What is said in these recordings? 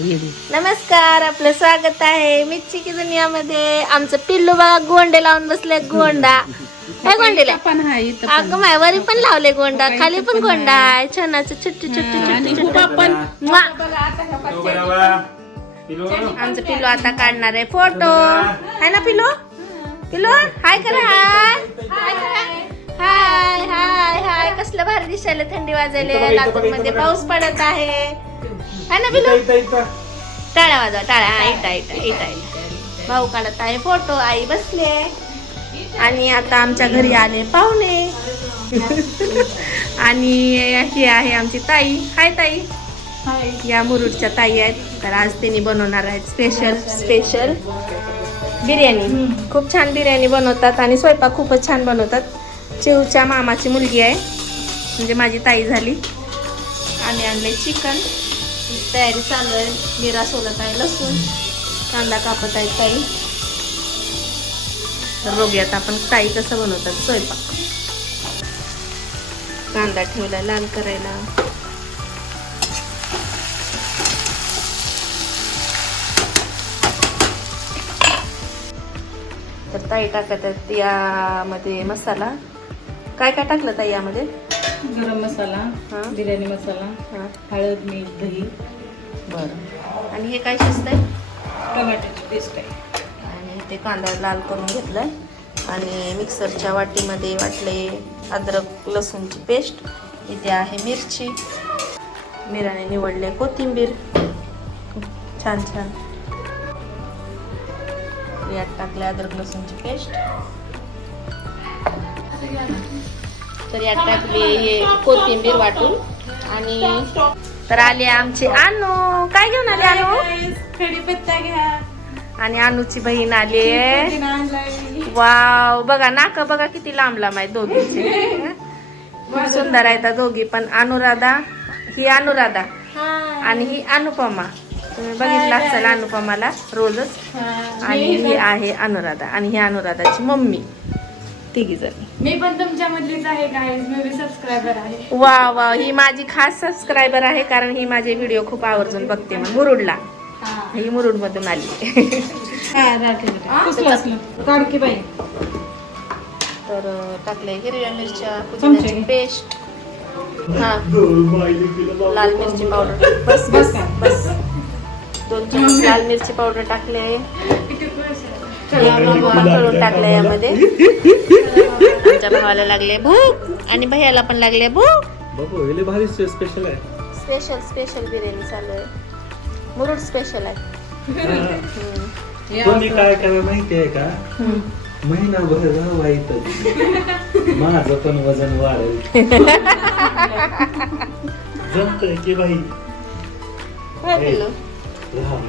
नमस्कार आपलं स्वागत आहे मिरची की दुनियामध्ये. आमचं पिल्लू बघा गोंडे लावून बसले गोंडा. काय गोंडेला पण आहे इथं पण. अगं माय वरी पण लावले गोंडा खाली पण गोंडा आहे. छानाचं छोटे छोटे आणि छोटे पण. आमचं पिल्लू आता काढणार आहे. फोटो. हाय ना पिल्लू? पिल्लू हाय करा हाय? हाय हाय हाय. कसलं भारी दिसायला थंडी वाजायला. लातूरमध्ये पाऊस पडत आहे. हाय ना टाळ्या वाजवा टाळ्या. हा इटा इटा इटा इटा भाऊ काढत आहे फोटो आई बसले आणि आता आमच्या घरी आले पाहुणे. आणि ही आहे आमची ताई. हाय ताई. या मुरुडच्या ताई आहेत. तर आज त्यांनी बनवणार आहेत स्पेशल स्पेशल बिर्याणी. खूप छान बिर्याणी बनवतात आणि स्वयंपाक खूपच छान बनवतात. चिवच्या मामाची मुलगी आहे. म्हणजे माझी ताई झाली. आम्ही आणले चिकन तयारी चालू आहे. मिरा सोलत आहे लसूण कांदा कापत आहे ताई. तर बघूयात आपण ताई कसं बनवतात स्वयंपाक. कांदा ठेवला लाल करायला. तर ताई टाकत आहेत यामध्ये मसाला. काय काय टाकलं ताई यामध्ये? गरम मसाला हा. बिर्याणी मसाला हां. हळद मीठ दही. बरं. आणि हे काय शिजतंय टोमॅटोची पेस्ट आहे. आणि ते कांदा लाल करून घेतलाय. आणि मिक्सरच्या वाटीमध्ये वाटले अद्रक लसूणची पेस्ट. इथे आहे मिरची. मिराने निवडले कोथिंबीर. छान छान. यात टाकले अद्रक लसूणची पेस्ट. तर यात टाकली हे कोथिंबीर वाटून आणि तर आले आमचे आणू काय घेऊन आले आणू कढीपत्ता घ्या आणि अनुची बहीण आली वाव बघा नाक बघा किती लांब लांब आहे दोघीचे. खूप सुंदर आहेत दोघी पण. अनुराधा ही अनुराधा आणि ही अनुपमा. तुम्ही बघितलं असाल अनुपमाला रोजच. आणि ही आहे अनुराधा. आणि ही अनुराधाची मम्मी. तिघी जणी मी पण तुमच्या मधलीच आहे गाईज मी बी सबस्क्रायबर आहे. वा वा. ही माझी खास सबस्क्रायबर आहे कारण ही माझे व्हिडिओ खूप आवर्जून बघते मग. मुरुडला. ही. मुरुड मधून आली. काढकी बाई. तर टाकले हिरव्या मिरच्या पुदिन्याची. पेस्ट हा. लाल मिरची पावडर बस बस? बस दोन चमच लाल मिरची पावडर टाकले तळून टाकले यामध्ये. आमच्या भावाला लागले भूक आणि भैयाला पण लागले भूक. भारी स्पेशल आहे. स्पेशल स्पेशल बिर्याणी चालू आहे. मुरुड स्पेशल आहे. तुम्ही काय करा माहिती आहे का? महिनाभर राहा इथं माझं पण वजन वाढेल. जमतंय की बाई?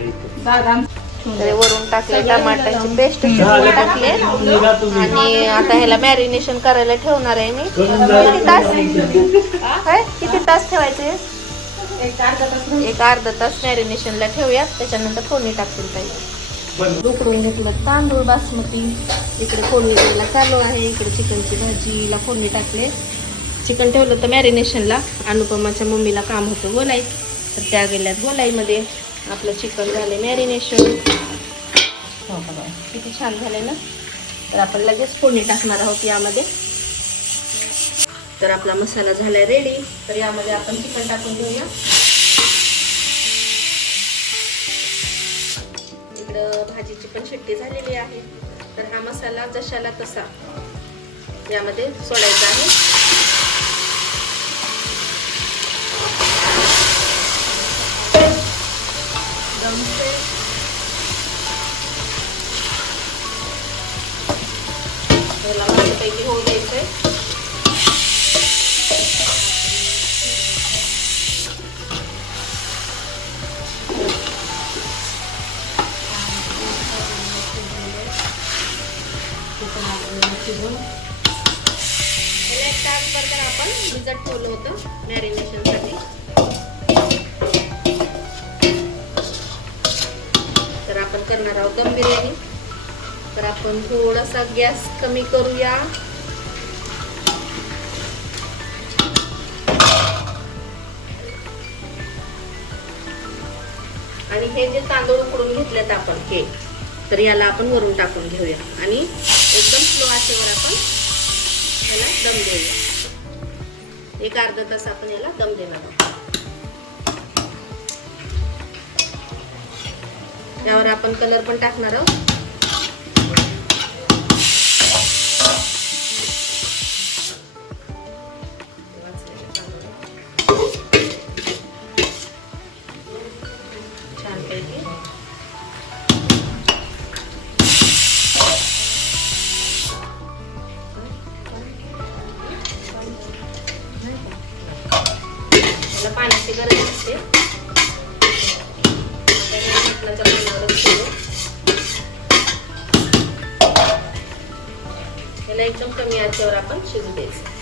इथं. दादा. तर वरून टाकले टमाटाची पेस्ट. टाकले. आणि आता ह्याला मॅरिनेशन करायला ठेवणार आहे मी. किती तास? काय किती तास ठेवायचे? एक अर्धा तास मॅरिनेशनला ठेवूया त्याच्यानंतर फोडणी टाकतील ताई. पण उकडून घेतलं तांदूळ बासमती. इकडे फोडणी द्यायला चालू आहे. इकडे चिकनची भाजीला फोडणी टाकले. चिकन ठेवलं तर मॅरिनेशनला अनुपमाच्या मम्मीला काम होतं गोलाई तर त्या गेल्यात गोलाईमध्ये आपलं चिकन झाले मॅरिनेशन हो किती छान झाले ना? तर आपण लगेच फोडणी टाकणार आहोत यामध्ये. तर आपला मसाला झालाय रेडी तर यामध्ये आपण चिकन टाकून घेऊया. इकडं भाजीची पण शिट्टी झालेली आहे. तर हा मसाला जशाला तसा यामध्ये सोडायचा आहे. दमते. याला मस्तपैकी होऊ द्यायचे आपण भिजत ठेवलं होतं मॅरिनेशनसाठी आपण करणार आहोत दम बिर्याणी तर आपण थोडासा गॅस कमी करूया. आणि हे जे तांदूळ उकडून घेतलेत आपण हे तर याला आपण वरून टाकून घेऊया. आणि एकदम स्लो आचेवर आपण याला दम देऊया. एक अर्धा तास आपण याला दम देणार आहोत. त्यावर आपण कलर पण टाकणार आहोत. पाण्याची गरज असते मटणाच्या पाण्यावरच ठेवू. त्याला एकदम कमी आचेवर आपण शिजू द्यायचं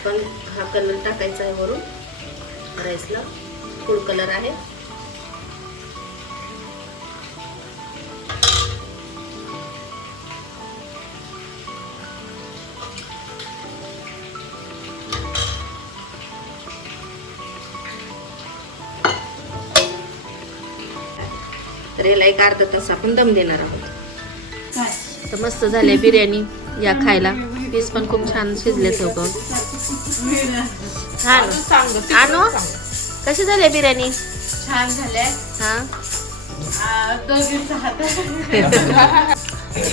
आपण हा कलर टाकायचा आहे वरून. राईसला फूड कलर आहे. तर याला एक अर्धा तास आपण दम देणार आहोत. तर मस्त झाले बिर्याणी या खायला. पीस पण खूप छान शिजले हा आणू? कशी झाली बिर्याणी? छान झाले हा?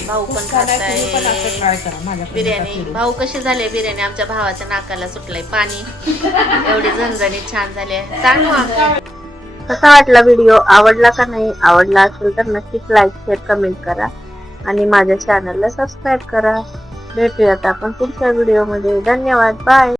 भाऊ पण खात आहे बिर्याणी. भाऊ कशी झाली बिर्याणी? आमच्या भावाच्या नाकाला सुटलंय पाणी. एवढी झणझणीत छान झाली सांग मग. कसा वाटला व्हिडिओ आवडला का नाही? आवडला असेल तर नक्कीच लाईक शेअर कमेंट करा. आणि माझ्या चॅनलला सबस्क्राईब करा. भेटूयात आपण पुढच्या व्हिडिओमध्ये धन्यवाद. बाय